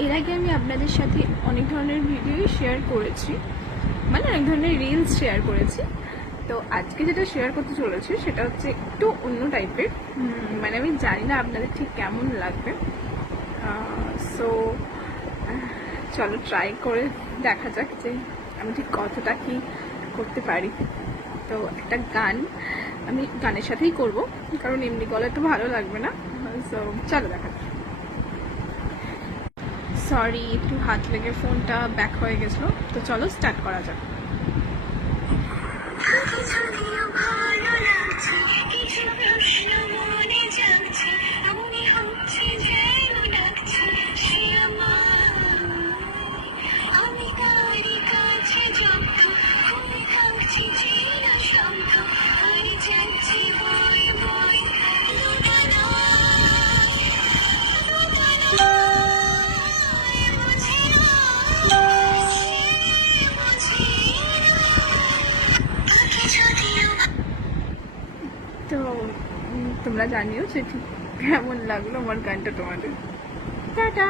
এর আগে আমি আপনাদের সাথে অনেক ধরনের ভিডিও শেয়ার করেছি, মানে অনেক ধরনের রিলস শেয়ার করেছি। তো আজকে যেটা শেয়ার করতে চলেছি সেটা হচ্ছে একটু অন্য টাইপের, মানে আমি জানি না আপনাদের ঠিক কেমন লাগবে। সো চলো ট্রাই করে দেখা যাক যে আমি ঠিক কতটা কি করতে পারি। তো একটা গান আমি গানের সাথেই করব, কারণ এমনি গলায় তো ভালো লাগবে না। সো চলো দেখা যাক। সরি, একটু হাত লেগে ফোনটা ব্যাক হয়ে গেছিলো। তো চলো স্টার্ট করা যাক। তো তোমরা জানিও যে ঠিক কেমন লাগলো আমার গানটা তোমাদের। টাটা।